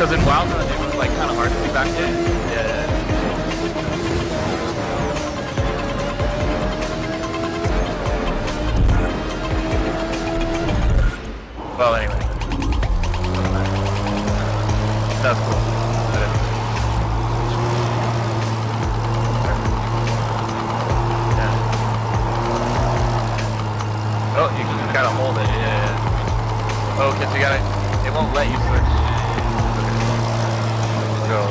Because in Wild Run, it was like kind of hard to be back in. Yeah. Well, anyway. That's cool. Yeah. Oh, you gotta hold it, yeah. Oh, okay, so you gotta, it won't let you switch. Go.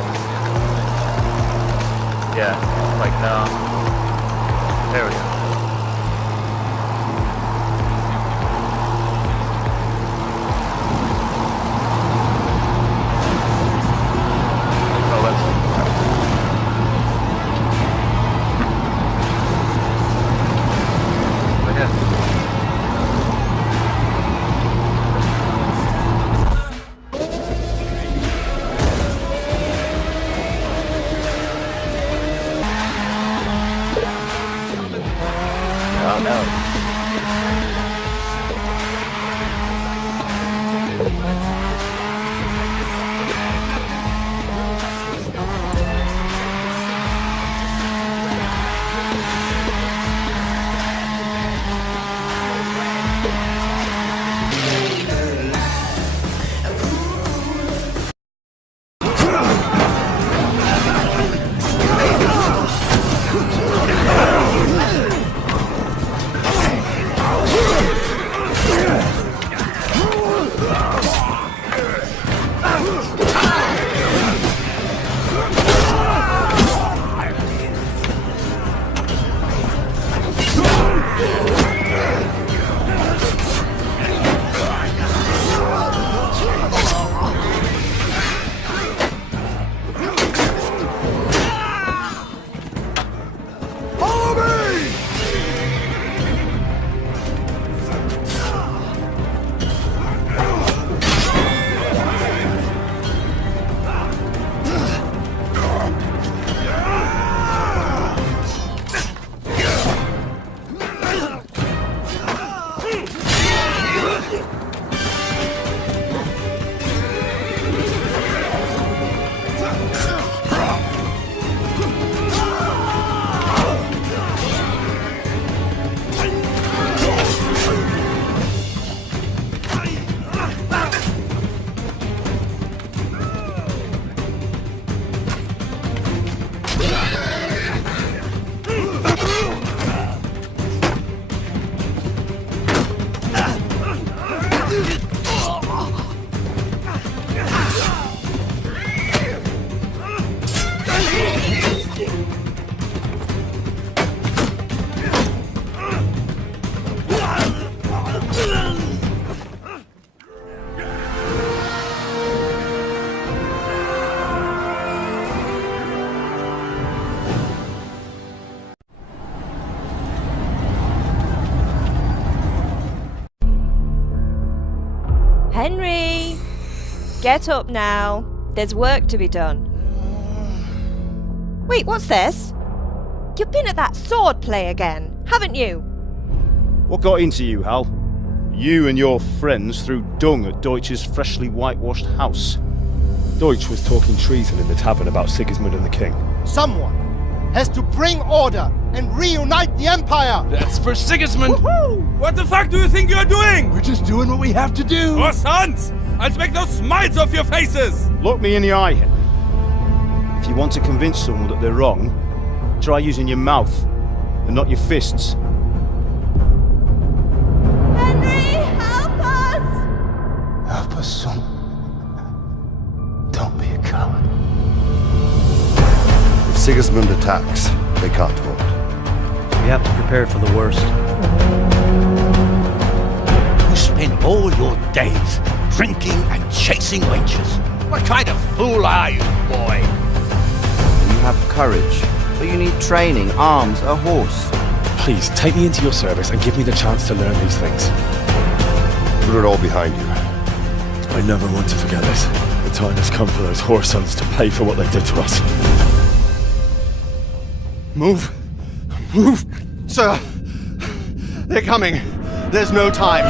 Yeah, like no. There we go. Henry! Get up now. There's work to be done. Wait, what's this? You've been at that sword play again, haven't you? What got into you, Hal? You and your friends threw dung at Deutsch's freshly whitewashed house. Deutsch was talking treason in the tavern about Sigismund and the king. Someone has to bring order and reunite the Empire! That's for Sigismund! Woohoo! What the fuck do you think you're doing? We're just doing what we have to do! Oh, sons! I'll make those smiles off your faces! Look me in the eye, Henry. If you want to convince someone that they're wrong, try using your mouth and not your fists. Henry, help us! Help us, son. Don't be a coward. If Sigismund attacks, they can't hold. We have to prepare for the worst. You spend all your days drinking and chasing wenches. What kind of fool are you, boy? You have courage, but you need training, arms, a horse. Please, take me into your service and give me the chance to learn these things. Put it all behind you. I never want to forget this. The time has come for those whoresons to pay for what they did to us. Move. Move. Sir. They're coming. There's no time.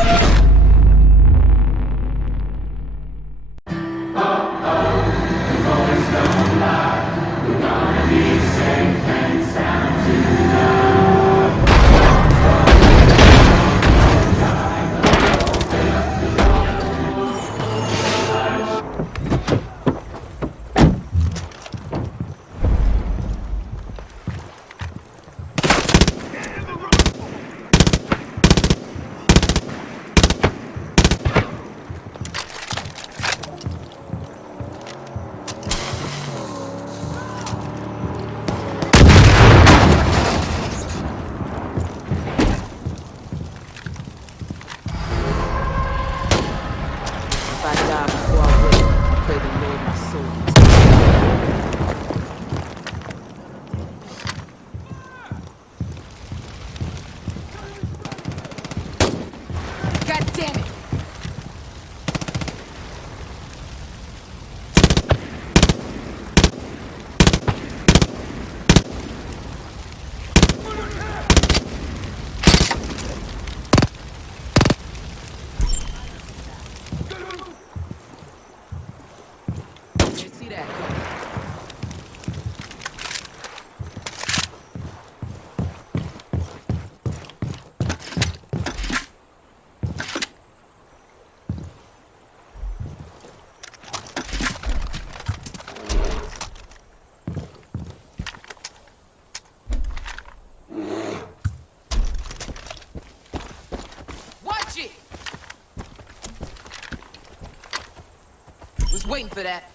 waiting for that.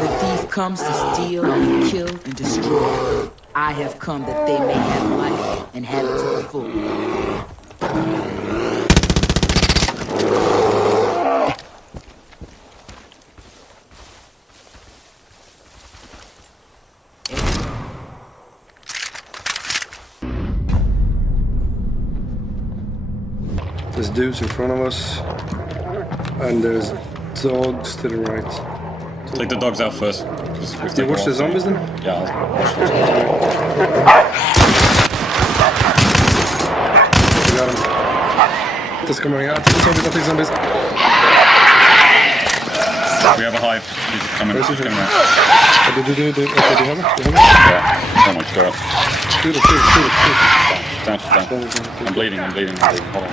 The thief comes to steal and kill and destroy. I have come that they may have life and have it to the full. There's dudes in front of us, and there's dogs to the right. Take the dogs out first. Do you watch the zombies then? Yeah, I'll watch the zombies. We got him. Just coming out. Take zombies, I'll take zombies. We have a hive. He's coming. Where's he He's coming out. Okay, do you have it? Yeah. Oh my god. Shoot it. Down. I'm bleeding. Hold on.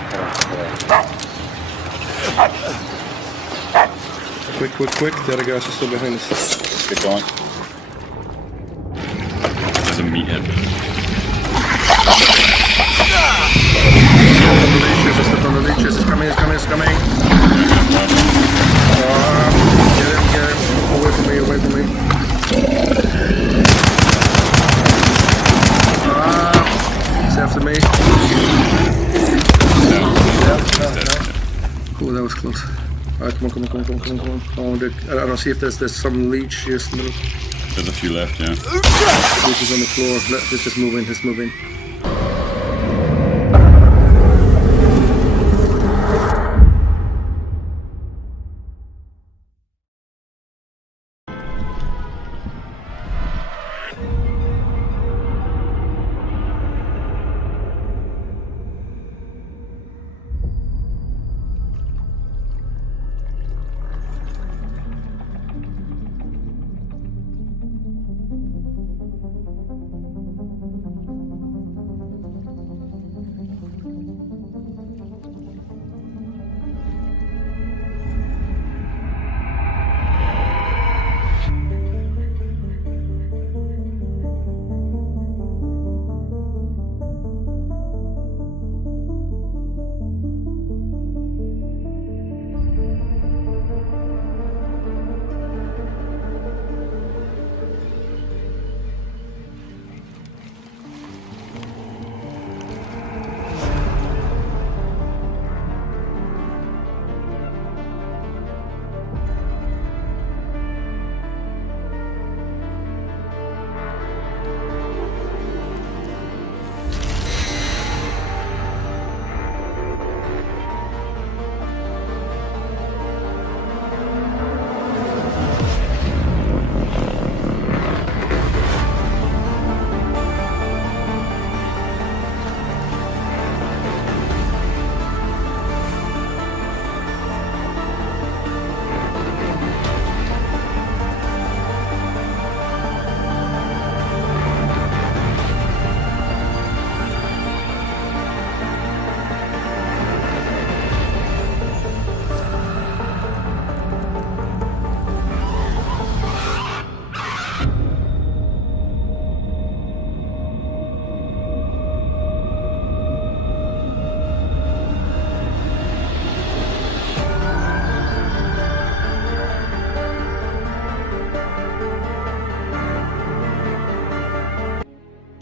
Quick. The other guys are still behind us. Get going. There's a meathead. On the leeches. It's coming. Get him. Away from me. He's after me. Oh, that was close. Alright, come on. Oh, I don't see if there's some leech here still. There's a few left, yeah. Leech is on the floor. Let's just move in.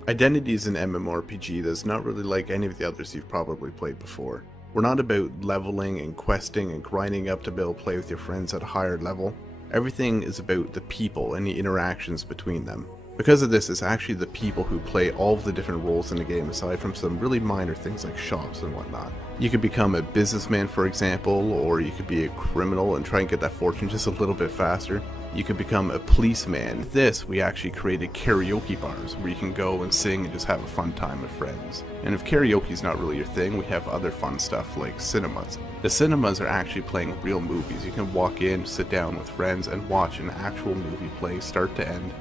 Identity is an MMORPG that's not really like any of the others you've probably played before. We're not about leveling and questing and grinding up to be able to play with your friends at a higher level. Everything is about the people and the interactions between them. Because of this, it's actually the people who play all of the different roles in the game aside from some really minor things like shops and whatnot. You could become a businessman, for example, or you could be a criminal and try and get that fortune just a little bit faster. You could become a policeman. With this, we actually created karaoke bars where you can go and sing and just have a fun time with friends. And if karaoke is not really your thing, we have other fun stuff like cinemas. The cinemas are actually playing real movies. You can walk in, sit down with friends, and watch an actual movie play start to end.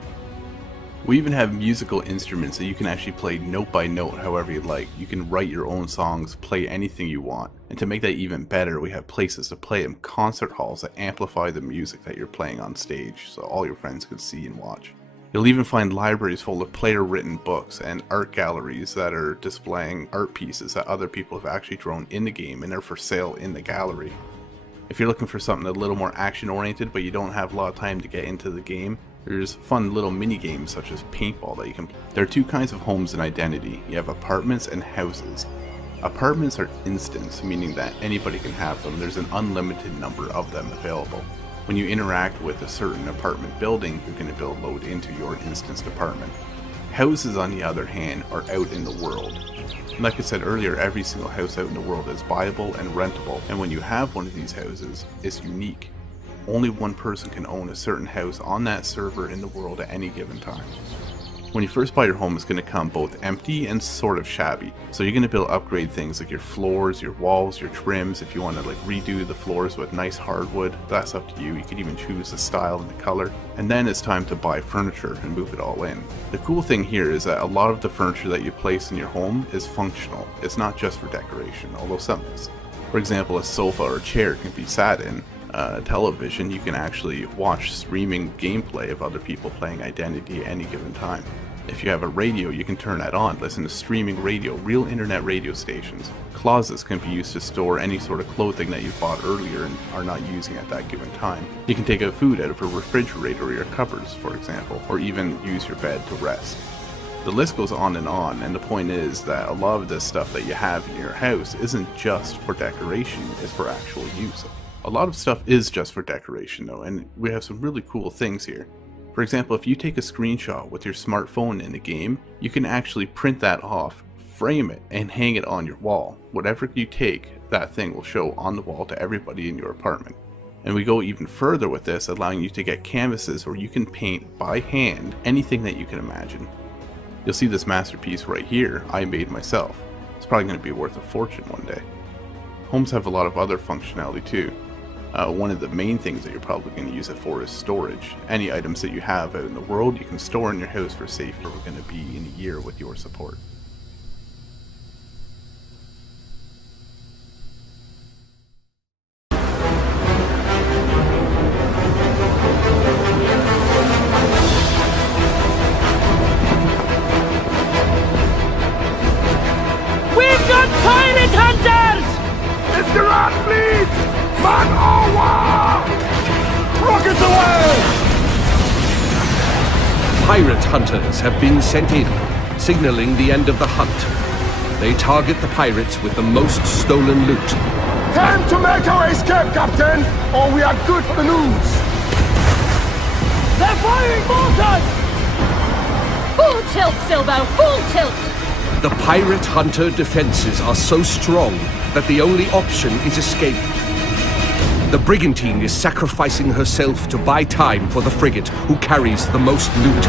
We even have musical instruments that you can actually play note by note however you like. You can write your own songs, play anything you want. And to make that even better, we have places to play them, concert halls that amplify the music that you're playing on stage so all your friends can see and watch. You'll even find libraries full of player-written books and art galleries that are displaying art pieces that other people have actually drawn in the game and are for sale in the gallery. If you're looking for something a little more action-oriented but you don't have a lot of time to get into the game, there's fun little mini-games such as paintball that you can play. There are two kinds of homes in Identity. You have apartments and houses. Apartments are instants, meaning that anybody can have them. There's an unlimited number of them available. When you interact with a certain apartment building, you're going to build load into your instanced apartment. Houses, on the other hand, are out in the world. Like I said earlier, every single house out in the world is buyable and rentable, and when you have one of these houses, it's unique. Only one person can own a certain house on that server in the world at any given time. When you first buy your home, it's going to come both empty and sort of shabby. So you're going to be able to upgrade things like your floors, your walls, your trims. If you want to like redo the floors with nice hardwood, that's up to you. You can even choose the style and the color. And then it's time to buy furniture and move it all in. The cool thing here is that a lot of the furniture that you place in your home is functional. It's not just for decoration, although some is. For example, a sofa or chair can be sat in. Television, you can actually watch streaming gameplay of other people playing Identity at any given time. If you have a radio, you can turn that on, listen to streaming radio, real internet radio stations. Closets can be used to store any sort of clothing that you bought earlier and are not using at that given time. You can take out food out of a refrigerator or your cupboards, for example, or even use your bed to rest. The list goes on, and the point is that a lot of this stuff that you have in your house isn't just for decoration, it's for actual use. A lot of stuff is just for decoration though, and we have some really cool things here. For example, if you take a screenshot with your smartphone in the game, you can actually print that off, frame it, and hang it on your wall. Whatever you take, that thing will show on the wall to everybody in your apartment. And we go even further with this, allowing you to get canvases where you can paint by hand anything that you can imagine. You'll see this masterpiece right here, I made myself. It's probably going to be worth a fortune one day. Homes have a lot of other functionality too. One of the main things that you're probably going to use it for is storage. Any items that you have out in the world you can store in your house for safe where we're going to be in a year with your support. We've got pirate hunters! It's the Rat Fleet! Man au war! Rockets away! Pirate hunters have been sent in, signaling the end of the hunt. They target the pirates with the most stolen loot. Time to make our escape, Captain, or we are good for the news! They're firing mortars! Full tilt, Silbo, full tilt! The pirate hunter defenses are so strong that the only option is escape. The brigantine is sacrificing herself to buy time for the frigate, who carries the most loot.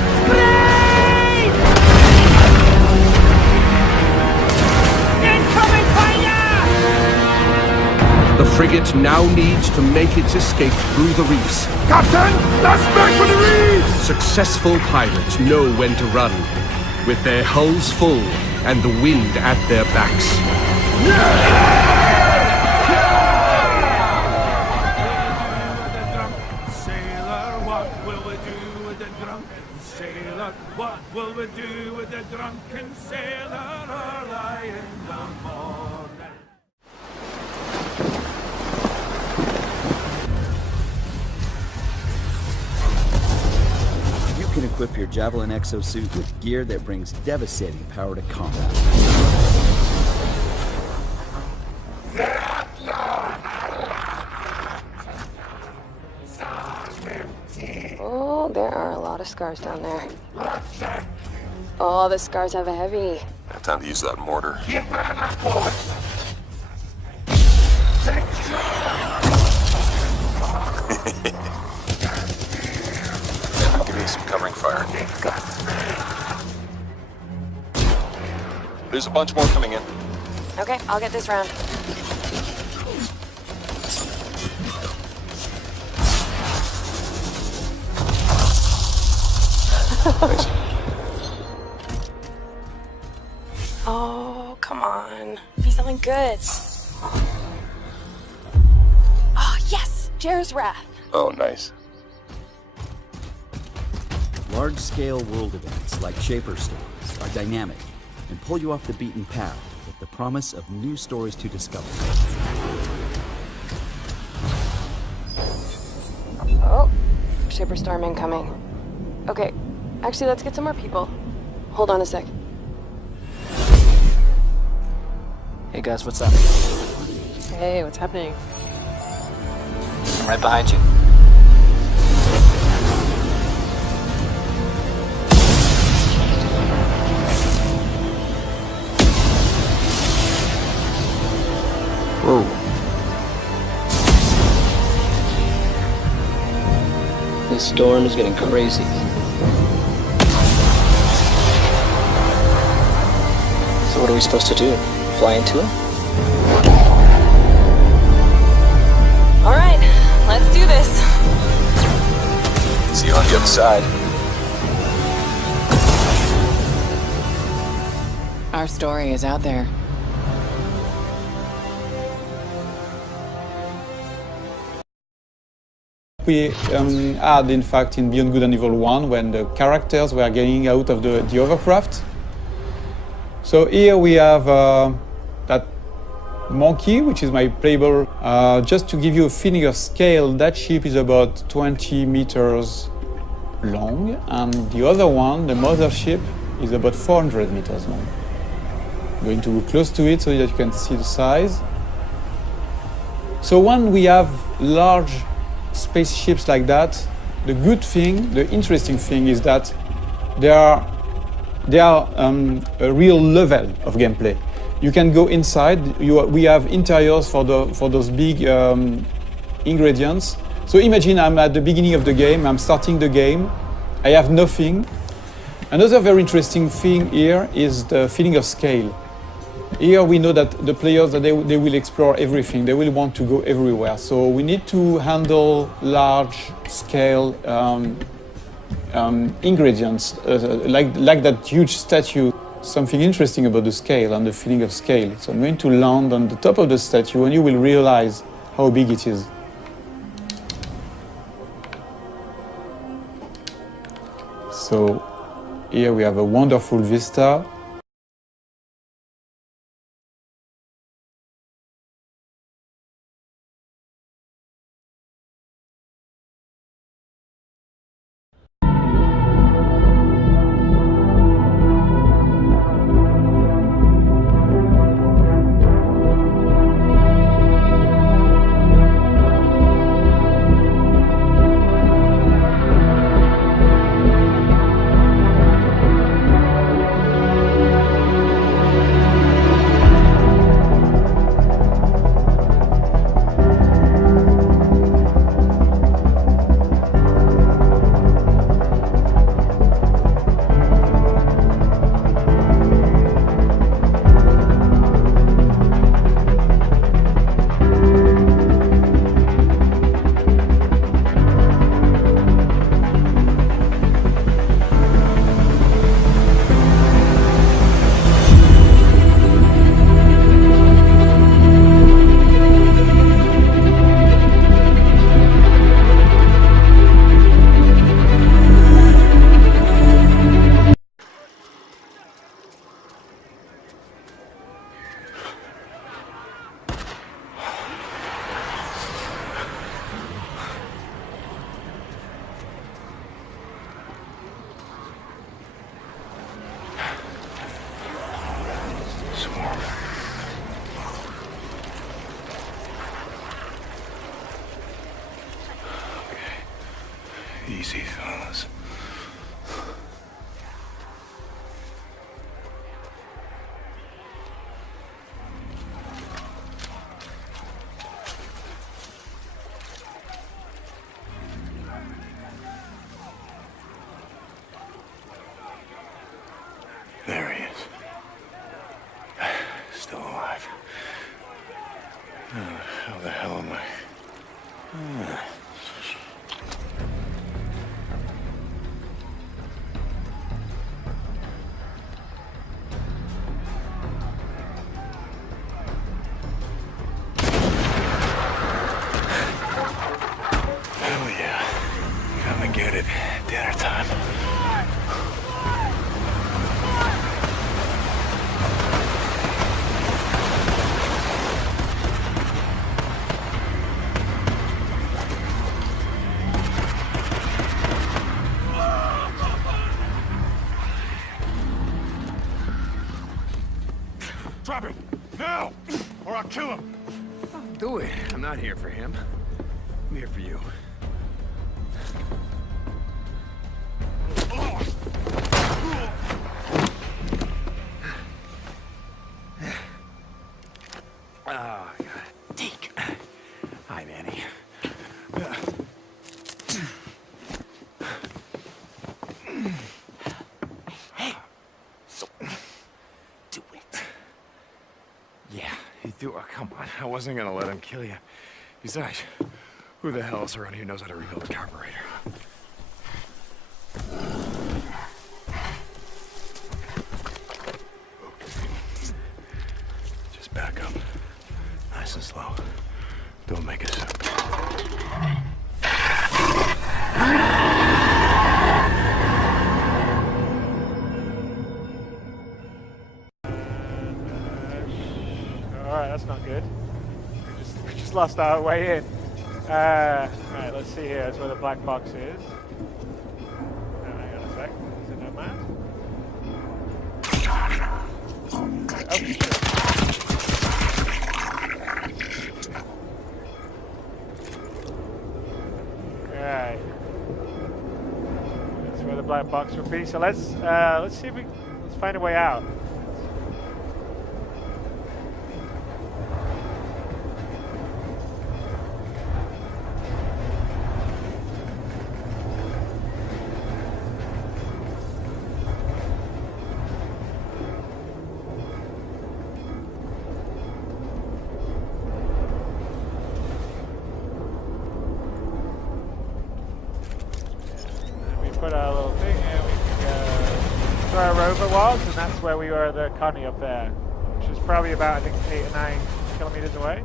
Incoming fire! The frigate now needs to make its escape through the reefs. Captain, let's make for the reefs! Successful pirates know when to run, with their hulls full and the wind at their backs. Yeah! What will we do with the drunken sailor early in the morning? You can equip your Javelin exosuit with gear that brings devastating power to combat. Oh, there are a lot of scars down there. Oh, the scars have a heavy. Time to use that mortar. Give me some covering fire. There's a bunch more coming in. Okay, I'll get this round. Nice. Oh, come on. Be something good. Oh, yes! Jer's Wrath. Oh, nice. Large-scale world events like Shaper stories are dynamic and pull you off the beaten path with the promise of new stories to discover. Oh, Shaper storm incoming. Okay, actually, let's get some more people. Hold on a sec. Hey guys, what's up? Hey, what's happening? I'm right behind you. Whoa. This storm is getting crazy. So what are we supposed to do? Fly into him? All right, let's do this. See you on the other side. Our story is out there. We had, in fact, in Beyond Good and Evil 1, when the characters were getting out of the hovercraft. So here we have that monkey, which is my playable. Just to give you a feeling of scale, that ship is about 20 meters long, and the other one, the mothership, is about 400 meters long. I'm going to go close to it so that you can see the size. So when we have large spaceships like that, the good thing, the interesting thing is that they are a real level of gameplay. You can go inside. We have interiors for those big ingredients. So imagine I'm at the beginning of the game. I'm starting the game. I have nothing. Another very interesting thing here is the feeling of scale. Here we know that the players, they will explore everything. They will want to go everywhere. So we need to handle large-scale ingredients, like that huge statue. Something interesting about the scale and the feeling of scale. So I'm going to land on the top of the statue, and you will realize how big it is. So here we have a wonderful vista. Easy, fellas. There he is. Still alive. How the hell am I? Hell yeah. Come and get it. Dinner time. Drop it! Now! Or I'll kill him! Do it. I'm not here for him. I'm here for you. Oh, God. Deke. Hi, Manny. Hey. So, do it. Yeah, you do. Oh, come on. I wasn't gonna let him kill you. Besides, who the hell else around here knows how to rebuild a carburetor? Just back up. Nice and slow. Don't make a sound. Alright, that's not good. We just lost our way in. Right, let's see here. That's where the black box is. Hang on a sec. Is it no man? Oh, shit. Right. That's where the black box will be. So let's see if let's find a way out. Put our little thing here, we can go throw our rover was, and that's where we were, the Connie up there, which is probably about, I think, 8 or 9 kilometers away.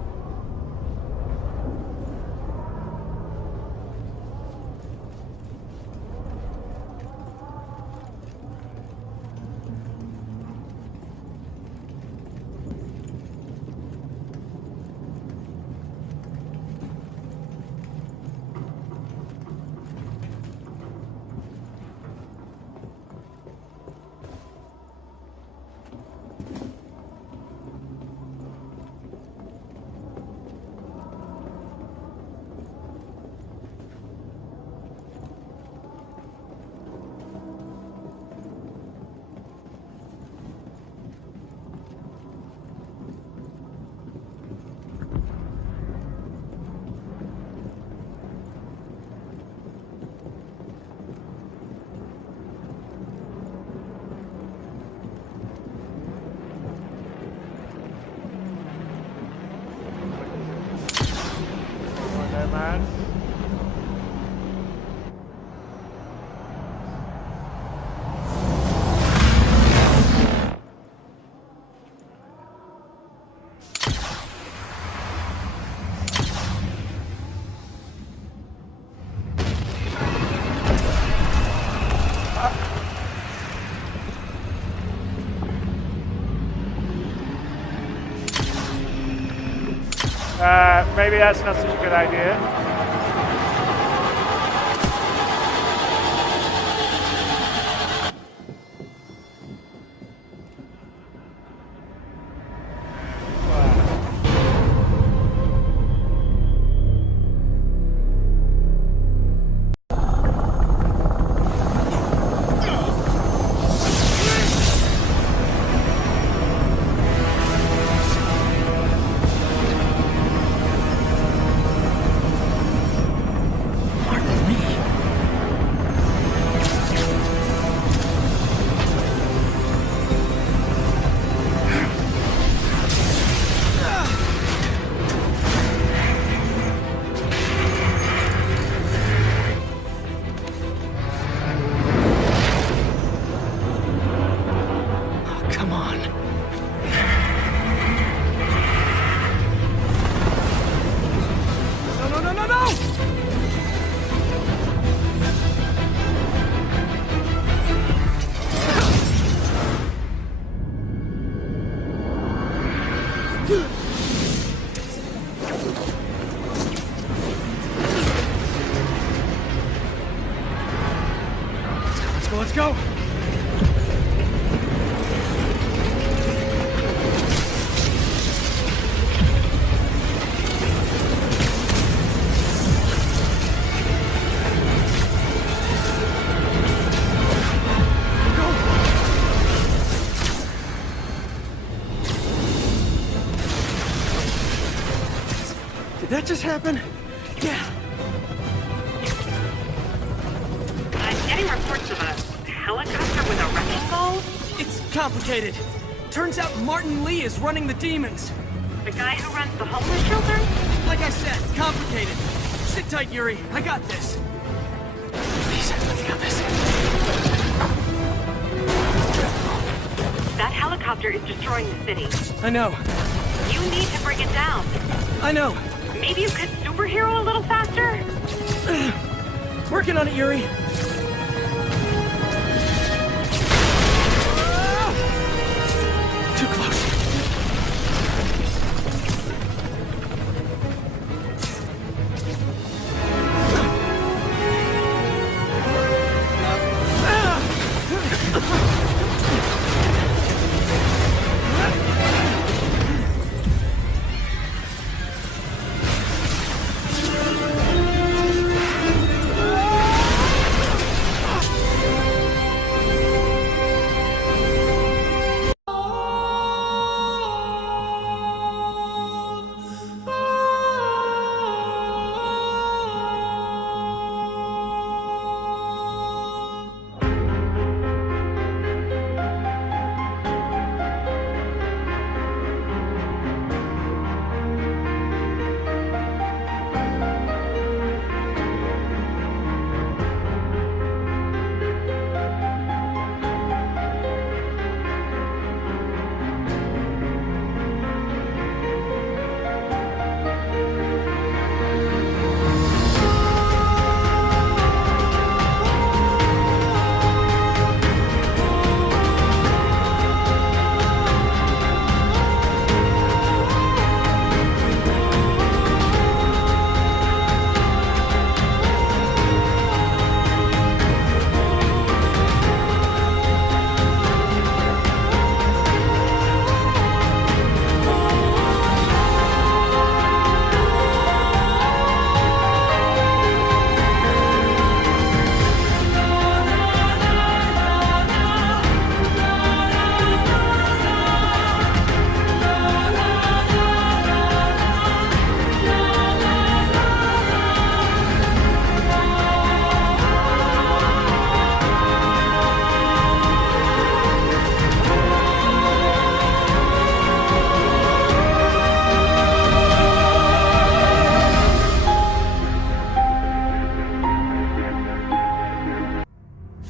Man. Maybe that's not such a good idea. that just happen? Yeah. I'm getting reports of a helicopter with a wrecking ball. It's complicated. Turns out Martin Lee is running the demons. The guy who runs the homeless shelter? Like I said, complicated. Sit tight, Yuri. I got this. Please, let me got this. That helicopter is destroying the city. I know. You need to bring it down. I know. Maybe you could superhero a little faster? Working on it, Yuri. Too close.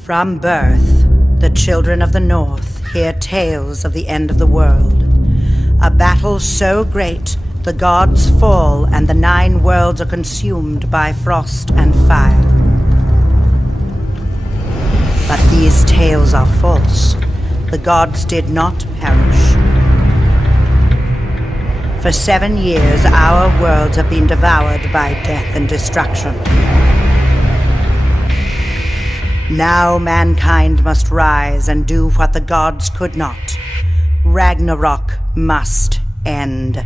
From birth, the children of the North hear tales of the end of the world. A battle so great, the gods fall and the 9 worlds are consumed by frost and fire. But these tales are false. The gods did not perish. For 7 years, our worlds have been devoured by death and destruction. Now mankind must rise and do what the gods could not. Ragnarok must end.